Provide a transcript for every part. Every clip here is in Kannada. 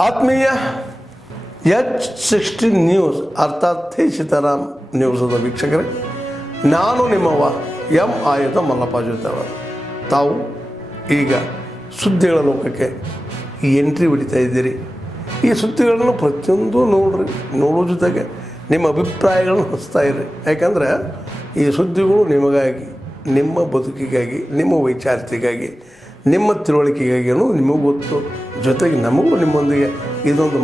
ಆತ್ಮೀಯ H60 ನ್ಯೂಸ್ ಅರ್ಥಾತ್ ಥೇ ಸೀತಾರಾಮ್ ನ್ಯೂಸದ ವೀಕ್ಷಕರೇ, ನಾನು ನಿಮ್ಮವ ಎಂ ಆಯುಧ ಮಲ್ಲಪ್ಪ ಜೊತೆವ. ತಾವು ಈಗ ಸುದ್ದಿಗಳ ಲೋಕಕ್ಕೆ ಎಂಟ್ರಿ ಹೊಡಿತಾ ಇದ್ದೀರಿ. ಈ ಸುದ್ದಿಗಳನ್ನು ಪ್ರತಿಯೊಂದು ನೋಡೋ ಜೊತೆಗೆ ನಿಮ್ಮ ಅಭಿಪ್ರಾಯಗಳನ್ನು ಹಚ್ತಾ ಇರ್ರಿ. ಯಾಕಂದರೆ ಈ ಸುದ್ದಿಗಳು ನಿಮಗಾಗಿ, ನಿಮ್ಮ ಬದುಕಿಗಾಗಿ, ನಿಮ್ಮ ವೈಚಾರಿಕೆಗಾಗಿ, ನಿಮ್ಮ ತಿಳುವಳಿಕೆಗಾಗಿಯೂ ನಿಮಗೂ ಗೊತ್ತು. ಜೊತೆಗೆ ನಮಗೂ ನಿಮ್ಮೊಂದಿಗೆ ಇದೊಂದು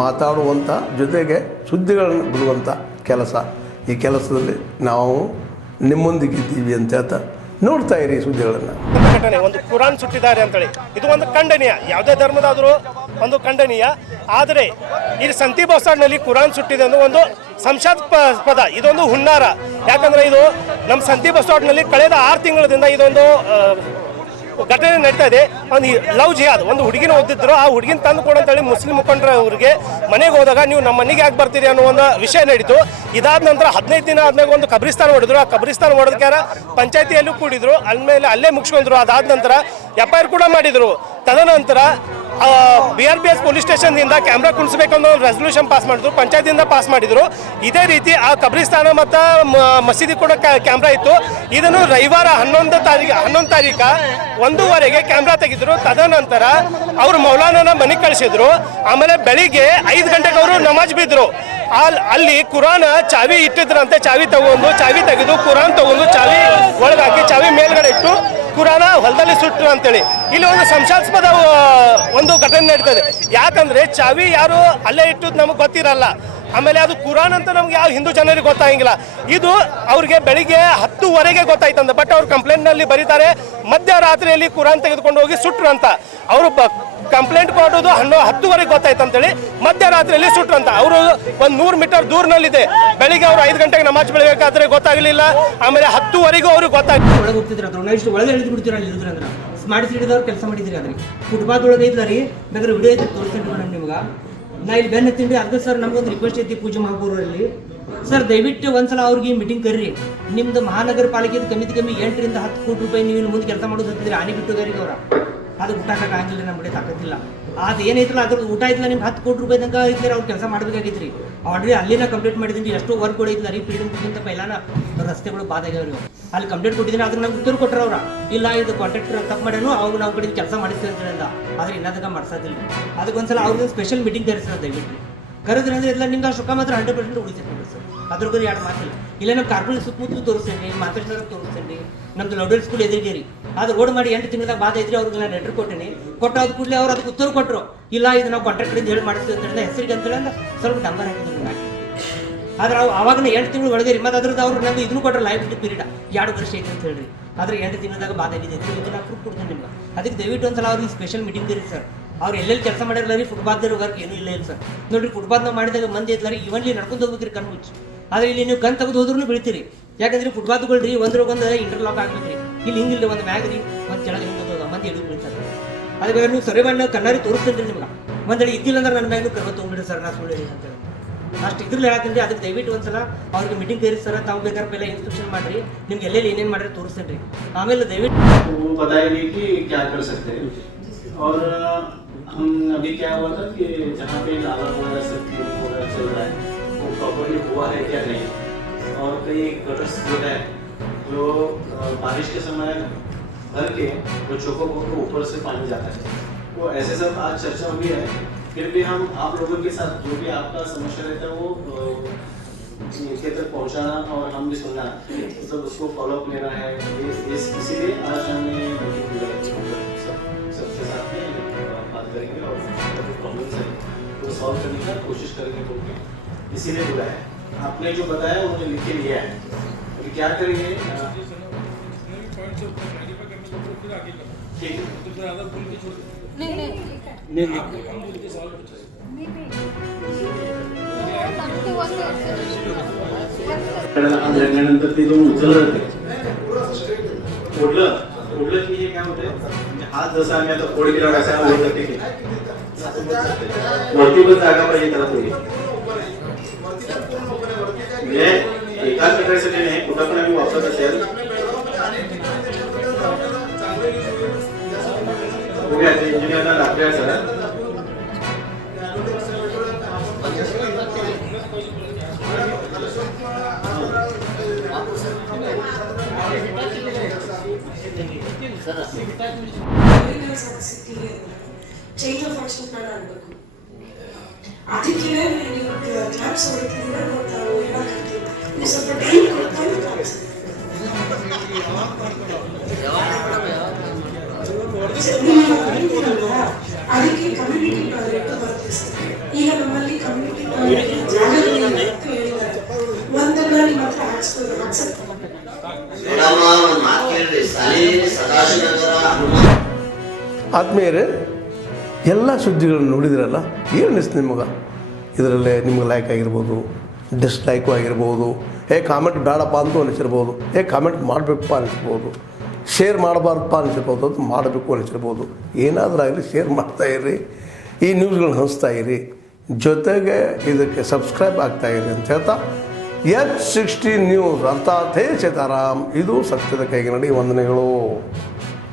ಮಾತಾಡುವಂಥ ಜೊತೆಗೆ ಸುದ್ದಿಗಳನ್ನು ಬಿಡುವಂಥ ಕೆಲಸ. ಈ ಕೆಲಸದಲ್ಲಿ ನಾವು ನಿಮ್ಮೊಂದಿಗೆ ಇದ್ದೀವಿ ಅಂತ ಹೇಳ್ತಾ ನೋಡ್ತಾ ಇರಿ ಸುದ್ದಿಗಳನ್ನು. ಘಟನೆ ಒಂದು ಕುರಾನ್ ಸುಟ್ಟಿದ್ದಾರೆ ಅಂತೇಳಿ ಇದು ಒಂದು ಖಂಡನೀಯ, ಯಾವುದೇ ಧರ್ಮದಾದರೂ ಒಂದು ಖಂಡನೀಯ. ಆದರೆ ಈ ಸಂತಿ ಬಸ್ಟಾಂಡ್ನಲ್ಲಿ ಕುರಾನ್ ಸುಟ್ಟಿದೆ ಅನ್ನೋ ಒಂದು ಸಂಶಯಾಸ್ಪದ, ಇದೊಂದು ಹುನ್ನಾರ. ಯಾಕಂದರೆ ಇದು ನಮ್ಮ ಸಂತಿ ಬಸ್ಟಾಂಡ್ನಲ್ಲಿ ಕಳೆದ 6 ತಿಂಗಳಿಂದ ಇದೊಂದು ಘಟನೆ ನಡೀತಾ ಇದೆ. ಒಂದು ಲವ್ ಜಿಹಾದ್, ಒಂದು ಹುಡುಗಿನ ಓದಿದ್ರು, ಆ ಹುಡುಗಿನ ತಂದು ಕೊಡಂತೇಳಿ ಮುಸ್ಲಿಂ ಮುಖಂಡರ ಅವರಿಗೆ ಮನೆಗೆ ಹೋದಾಗ ನೀವು ನಮ್ಮ ಮನೆಗೆ ಯಾಕೆ ಬರ್ತೀರಿ ಅನ್ನೋ ಒಂದು ವಿಷಯ ನಡೀತು. ಇದಾದ ನಂತರ 15 ದಿನ ಆದ್ಮೇಲೆ ಒಂದು ಕಬ್ರಿಸ್ತಾನ ಹೊಡೆದ್ರು. ಆ ಕಬ್ರಿಸ್ತಾನ ಹೊಡೆದಕ್ಕಾರ ಪಂಚಾಯತಿಯಲ್ಲೂ ಕೂಡಿದ್ರು, ಆಮೇಲೆ ಅಲ್ಲೇ ಮುಗಿಸ್ಕೊಂಡ್ರು. ಅದಾದ ನಂತರ FIR ಕೂಡ ಮಾಡಿದರು. ತದನಂತರ BRBS ಪೊಲೀಸ್ ಸ್ಟೇಷನ್ನಿಂದ ಕ್ಯಾಮ್ರಾ ಕುಣಿಸ್ಬೇಕನ್ನೋ ಒಂದು ರೆಸಲ್ಯೂಷನ್ ಪಾಸ್ ಮಾಡಿದ್ರು, ಪಂಚಾಯತಿಯಿಂದ ಪಾಸ್ ಮಾಡಿದರು. ಇದೇ ರೀತಿ ಆ ಕಬ್ರಿಸ್ತಾನ ಮತ್ತು ಮಸೀದಿ ಕೂಡ ಕ್ಯಾಮ್ರಾ ಇತ್ತು. ಇದನ್ನು ರವಿವಾರ 11 ತಾರೀಕು 1:15 ಕ್ಯಾಮ್ರಾ ತೆಗೆದ್ರು. ತದನಂತರ ಅವರು ಮೌಲಾನನ ಮನೆಗೆ ಕಳಿಸಿದ್ರು. ಆಮೇಲೆ ಬೆಳಿಗ್ಗೆ 5 ಗಂಟೆಗೆ ಅವರು ನಮಾಜ್ ಬಿದ್ದರು. ಅಲ್ಲಿ ಕುರಾನ್ ಚಾವಿ ಇಟ್ಟಿದ್ರಂತೆ. ಚಾವಿ ತೆಗೆದು ಕುರಾನ್ ತಗೊಂಡು ಚಾವಿ ಒಳಗಾಕಿ ಚಾವಿ ಮೇಲ್ಗಡೆ ಇಟ್ಟು ಕುರಾನ ಹೊಲದಲ್ಲಿ ಸುಟ್ಟರು ಅಂತೇಳಿ ಇಲ್ಲಿ ಒಂದು ಸಂಶಯಾಸ್ಪದ ಒಂದು ಘಟನೆ ನಡೀತದೆ. ಯಾಕಂದರೆ ಚಾವಿ ಯಾರು ಅಲ್ಲೇ ಇಟ್ಟದ್ದು ನಮಗೆ ಗೊತ್ತಿರಲ್ಲ. ಆಮೇಲೆ ಅದು ಕುರಾನ್ ಅಂತ ನಮ್ಗೆ ಯಾವ ಹಿಂದೂ ಜನರಿಗೆ ಗೊತ್ತಾಗಿಲ್ಲ. ಇದು ಅವ್ರಿಗೆ ಬೆಳಿಗ್ಗೆ 10:00 ಗೊತ್ತಾಯ್ತಂತ. ಬಟ್ ಅವ್ರು ಕಂಪ್ಲೇಂಟ್ನಲ್ಲಿ ಬರೀತಾರೆ ಮಧ್ಯರಾತ್ರಿಯಲ್ಲಿ ಕುರಾನ್ ತೆಗೆದುಕೊಂಡು ಹೋಗಿ ಸುಟ್ರು ಅಂತ. ಅವರು ಕಂಪ್ಲೇಂಟ್ ಕೊಡೋದು 10:00 ಗೊತ್ತಾಯ್ತು ಅಂತೇಳಿ ಮಧ್ಯರಾತ್ರಿಯಲ್ಲಿ ಸುಟ್ರು ಅಂತ. ಅವರು ಒಂದು 100 ಮೀಟರ್ ದೂರನಲ್ಲಿದೆ. ಬೆಳಿಗ್ಗೆ ಅವರು 5 ಗಂಟೆಗೆ ನಮಾಜ್ ಬೆಳಬೇಕಾದ್ರೆ ಗೊತ್ತಾಗಲಿಲ್ಲ. ಆಮೇಲೆ 10:00 ಅವ್ರಿಗೆ ಗೊತ್ತಾಯ್ತು. ಒಳಗೆ ಹೋಗ್ತಿದ್ರು ಅದ್ರ ಇಷ್ಟು ಒಳಗೆ ಎಳೆದು ಬಿಡ್ತೀರ ಅಲ್ಲಿ ಇಳಿದ್ರೆ ಅಂದ್ರೆ ಸ್ಮಾರ್ಟ್ ಸಿಟಿದವ್ರು ಕೆಲಸ ಮಾಡಿದ್ರಿ. ಅದ್ರಿ ಫುಟ್ಪಾತ್ ಒಳಗೆ ಐತ್ಲ ರೀ, ಬೇಕಾದ್ರೆ ವಿಡಿಯೋ ಐತಿ ತೋರಿಸ್ತೀನಿ ಮೇಡಮ್ ನಿಮ್ಗೆ. ನಾ ಇಲ್ಲಿ ಬೆನ್ನ ಹತ್ತೀನಿ. ಅದಕ್ಕೆ ಸರ್ ನಮ್ಗೊಂದು ರಿಕ್ವೆಸ್ಟ್ ಐತಿ ಪೂಜೆ ಮಹಾಪೂರಲ್ಲಿ ಸರ್, ದಯವಿಟ್ಟು ಒಂದ್ಸಲ ಅವ್ರಿಗೆ ಮೀಟಿಂಗ್ ಕರ್ರಿ. ನಿಮ್ದು ಮಹಾನಗರ ಪಾಲಿಕೆದು ಕಮ್ಮಿ 8 ರಿಂದ 10 ಕೋಟಿ ರೂಪಾಯಿ ನೀವು ಮುಂದೆ ಕೆಲಸ ಮಾಡೋದು ಹತ್ತಿದ್ರಿ. ಆನೆ ಬಿಟ್ಟೋದಾರಿಗೆ ಅವರ ಅದು ಊಟ ಹಾಕಂಗಿಲ್ಲ, ನಮ್ಮ ಕಡೆ ತಾಕತ್ತಿಲ್ಲ. ಅದು ಏನೈತಲ್ಲ ಅದ್ರದ್ದು ಊಟ ಐತಿಲ್ಲ, ನಿಮ್ಗೆ 10 ಕೋಟಿ ರೂಪಾಯಿ ತನಕ ಐತ್ರಿ. ಅವ್ರು ಕೆಲಸ ಮಾಡಬೇಕಾಗಿತ್ತು. ಆಲ್ರೆಡಿ ಅಲ್ಲಿನ ಕಂಪ್ಲೀಟ್ ಮಾಡಿದ್ದೀನಿ. ಎಷ್ಟೋ ವರ್ಕ್ ಕೂಡ ಐತಿಲ್ಲ ರೀ. ಫ್ರೀಡಮ್ಗಿಂತ ಪೈಲಾನ ರಸ್ತೆಗಳು ಬಾದಾಗ್ಯಾವ್ರಿ. ಅಲ್ಲಿ ಕಂಪ್ಲೇಂಟ್ ಕೊಟ್ಟಿದ್ದೀನಿ. ಅದ್ರ ನಂಗೆ ಉತ್ತರ ಕೊಟ್ಟರು ಅವ್ರ, ಇಲ್ಲ ಇದು ಕಾಂಟ್ರಾಕ್ಟರ್ ತಪ್ಪು ಮಾಡ್ಯಾನು, ಅವ್ರು ನಾವು ಕಡೆ ಕೆಲಸ ಮಾಡಿಸ್ತೀವಿ ಅಂತ. ಆದ್ರೆ ಇನ್ನದಕ್ಕೆ ಮಾಡ್ಸೋದಿಲ್ಲ. ಅದಕ್ಕೊಂದ್ಸಲ ಅವ್ರಿಗೆ ಸ್ಪೆಷಲ್ ಮೀಟಿಂಗ್ ಕರೆಸ್ತಾರೆ ದಯವಿಟ್ಟು. ಕರೆದ್ರೆ ಅಂದ್ರೆ ಇಲ್ಲ ನಿಮ್ಗೆ ಅಷ್ಟು ಮತ್ತೆ 100% ಉಳಿತೈತೆ ನೋಡಿ ಸರ್. ಅದ್ರ ಬಗ್ಗೆ 2 ಮಾತಿಲ್ಲ. ಇಲ್ಲ ನಮ್ಮ ಕಾರ್ಪೊರೇಟ್ ಸುತ್ತಮುತ್ತಲು ತೋರಿಸ್ತೇನೆ, ಮಾತಾಡ್ತಾರೆ ತೋರಿಸ್ತೇನೆ. ನಮ್ದು ಲೌಡರ್ ಸ್ಕೂಲ್ ಎದುರಿಗೆ ರೀ. ಅದು ರೋಡ್ ಮಾಡಿ 8 ತಿಂಗಳದಾಗ ಬಾದ ಐತ್ರಿ. ಅವ್ರಿಗೆಲ್ಲ ಲೆಟರ್ ಕೊಟ್ಟೇನೆ. ಕೊಟ್ಟಾದ ಕೂಡಲೇ ಅವ್ರು ಅದಕ್ಕೆ ಉತ್ತರ ಕೊಟ್ಟರು, ಇಲ್ಲ ಇದು ನಾವು ಕಾಂಟ್ರಾಕ್ಟರಿಂದ ಹೇಳಿ ಮಾಡಿಸ್ತೀವಿ ಅಂತ ಹೇಳಿದ್ರೆ ಹೆಸರಿಗೆ ಅಂತೇಳಿ ಅಂದ್ರೆ ಸ್ವಲ್ಪ ನಂಬರ್ ಹಾಕಿದ್ರು. ಆದ್ರೆ ಅವಾಗ 8 ತಿಂಗಳು ಒಳಗೆ ರೀ. ಮತ್ತು ಅದ್ರದ್ದು ಅವ್ರು ನಮ್ಗೆ ಇದನ್ನು ಕೊಟ್ಟರು ಲೈಫ್ ಪೀರಿಯಡ್ 2 ವರ್ಷ ಐತೆ ಅಂತ ಹೇಳ್ರಿ. ಆದರೆ 8 ತಿಂಗಳದಾಗ ಬಾದ ಆಗಿದೆ. ಇದನ್ನ ಪ್ರೂಫ್ ಕೊಡ್ತೀನಿ ನಿಮ್ಗೆ. ಅದಕ್ಕೆ ದಯವಿಟ್ಟು ಒಂದ್ಸಲ ಅವ್ರಿಗೆ ಸ್ಪೆಷಲ್ ಮೀಟಿಂಗ್ ಇರಿ ಸರ್. ಅವ್ರು ಎಲ್ಲೆಲ್ಲಿ ಕೆಲಸ ಮಾಡಿರಲ್ಲ ರೀ. ಫುಟ್ಪಾತ್ ವರ್ಕ್ ಏನೂ ಇಲ್ಲ ಸರ್. ನೋಡಿರಿ ಫುಟ್ಪಾತ್ ನಾವು ಮಾಡಿದಾಗ ಮಂದಿ ಐತಲ್ಲ ರೀ, ಇವನ್ಲಿ ನಡ್ಕೊಂಡು ಹೋಗ್ಬೇಕ್ರಿ ಕಣ್ಣು ಮುಚ್ಚಿ. ಆದರೆ ಇಲ್ಲಿ ನೀವು ಕಣ್ ತೆಗೆದು ಹೋದ್ರೂ ಬೀಳ್ತೀರಿ. ಯಾಕಂದ್ರೆ ಫುಟ್ಪಾತ್ಗಳು ರೀ ಒಂದ್ರೊಂದು ಇಂಟರ್ಲಾಕ್ ಆಗ್ಬೇಕ್ರಿ. ಇಲ್ಲಿ ಹಿಂಗಿಲ್ಲ, ಒಂದು ಮ್ಯಾಗ್ ರೀ, ಒಂದು ಕೆಳಗೆ ಹಿಂಗೆ ಮಂದಿ ಎಡುದು ಬೀಳ್ತಾರೆ. ಅದಕ್ಕೆ ನೀವು ಸರಿ ಬಣ್ಣ ಕಣ್ಣಾರಿ ತೋರಿಸ್ತೇನೆ ರೀ ನಿಮ್ಗೆ. ಒಂದೇಳಿ ಇದ್ದಿಲ್ಲ ಅಂದ್ರೆ ನನ್ನ ಮ್ಯಾಗೂ ಕರ್ಮ ತೊಗೊಂಡ್ಬಿಡಿ ಸರ್, ನಾ ಸುಳ್ಳಿ ಅಂತೇಳಿ ಅಷ್ಟು ಇದ್ರಲ್ಲಿ ಹೇಳತ್ತೀನಿ. ಅದಕ್ಕೆ ದಯವಿಟ್ಟು ಒಂದ್ಸಲ ಅವ್ರಿಗೆ ಮೀಟಿಂಗ್ ಕರೀರಿ ಸರ್. ತಾವು ಬೇಕಾದ್ರೆ ಪೈಲ ಇನ್ಸ್ಟ್ರಕ್ಷನ್ ಮಾಡಿರಿ, ನಿಮ್ಗೆ ಎಲ್ಲೆಲ್ಲಿ ಏನೇನು ಮಾಡಿರಿ ತೋರಿಸ್ತೇನೆ ರೀ. ಆಮೇಲೆ ದಯವಿಟ್ಟು और हम अभी क्या हुआ था कि जहाँ पे नाला वगैरह से चल रहा है वो प्रॉपर्ली हुआ है क्या नहीं, और कई गटर्स जो है जो बारिश के समय भर के वो चौकों को ऊपर से पानी जाता है, वो ऐसे सब आज चर्चा हुई है. फिर भी हम आप लोगों के साथ जो भी आपका समस्या रहता है वो इनके तक पहुँचाना और हम भी सुनना, सब उसको फॉलोअप लेना है. इसीलिए आज हमने सबसे साथ में बात करेंगे और जो प्रॉब्लम्स है वो सॉल्व करने का कोशिश करेंगे. तो इसीलिए बुलाया है. आपने जो बताया उन्होंने लिख के लिया है. अभी क्या करेंगे नंतर ते दोन उचलत ओढलं की हे काय होते, हात जसा आम्ही आता फोड केला कसा होत जाते की वरती पण जागा पाहिजे त्याला थोडी. म्हणजे एकाच प्रकारसाठी नाही, कुठं पण आम्ही वापरत असेल इंजिनियरला दाखवायचं ಚೇಂಜ್ ಆಫ್ ಫಂಕ್ಷನ್ ಪ್ಲಾನ್ ಆಗಬೇಕು. ಅದಕ್ಕೆ ನೀವು ಕ್ಲಾಪ್ಸ್ ಹೊಡಿತಿದ್ದೀರ ಮತ್ತು ಹೇಳಕತ್ತೀವಿ, ನೀವು ಸ್ವಲ್ಪ ಟೈಮ್ ಕೊಡ್ಕೊಂಡು ಕ್ಲಾಪ್ಸ್ ಅದಕ್ಕೆ ಕಮ್ಯುನಿಟಿ ಟಾಯ್ಲೆಟ್ ಬರುತ್ತೆ ಸರ್. ಈಗ ನಮ್ಮಲ್ಲಿ ಕಮ್ಯುನಿಟಿ ಟಾಯ್ಲೆಟ್ ಜಾಗದಲ್ಲಿ ಅಂತ ಹೇಳಿದ್ದಾರೆ. ಒಂದನ್ನ ನಿಮ್ಮ ಹತ್ರ ಹಾಕ್ಸಕ್ಕೆ ಆದ್ಮೇಲೆ ಎಲ್ಲ ಸುದ್ದಿಗಳನ್ನು ನೋಡಿದ್ರಲ್ಲ, ಏನು ಅನಿಸ್ತು ನಿಮಗೆ? ಇದರಲ್ಲೇ ನಿಮ್ಗೆ ಲೈಕ್ ಆಗಿರ್ಬೋದು, ಡಿಸ್ಲೈಕು ಆಗಿರ್ಬೋದು, ಕಾಮೆಂಟ್ ಬೇಡಪ್ಪ ಅಂತೂ ಅನಿಸಿರ್ಬೋದು, ಕಾಮೆಂಟ್ ಮಾಡಬೇಕಪ್ಪ ಅನಿಸ್ಬೋದು, ಶೇರ್ ಮಾಡಬಾರ್ದಪ್ಪ ಅನಿಸಿರ್ಬೋದು, ಅದು ಮಾಡಬೇಕು ಅನಿಸಿರ್ಬೋದು. ಏನಾದರೂ ಆಗಲಿ ಶೇರ್ ಮಾಡ್ತಾಯಿರಿ, ಈ ನ್ಯೂಸ್ಗಳನ್ನ ಹಂಚ್ತಾಯಿರಿ, ಜೊತೆಗೆ ಇದಕ್ಕೆ ಸಬ್ಸ್ಕ್ರೈಬ್ ಆಗ್ತಾಯಿರಿ ಅಂತ ಹೇಳ್ತಾ H16 ನ್ಯೂಸ್ ಅರ್ಥಾತ್ ಹೇ ಸೀತಾರಾಮ್, ಇದು ಸತ್ಯದ ಕೈಗೆ ನಡಿ. ವಂದನೆಗಳು.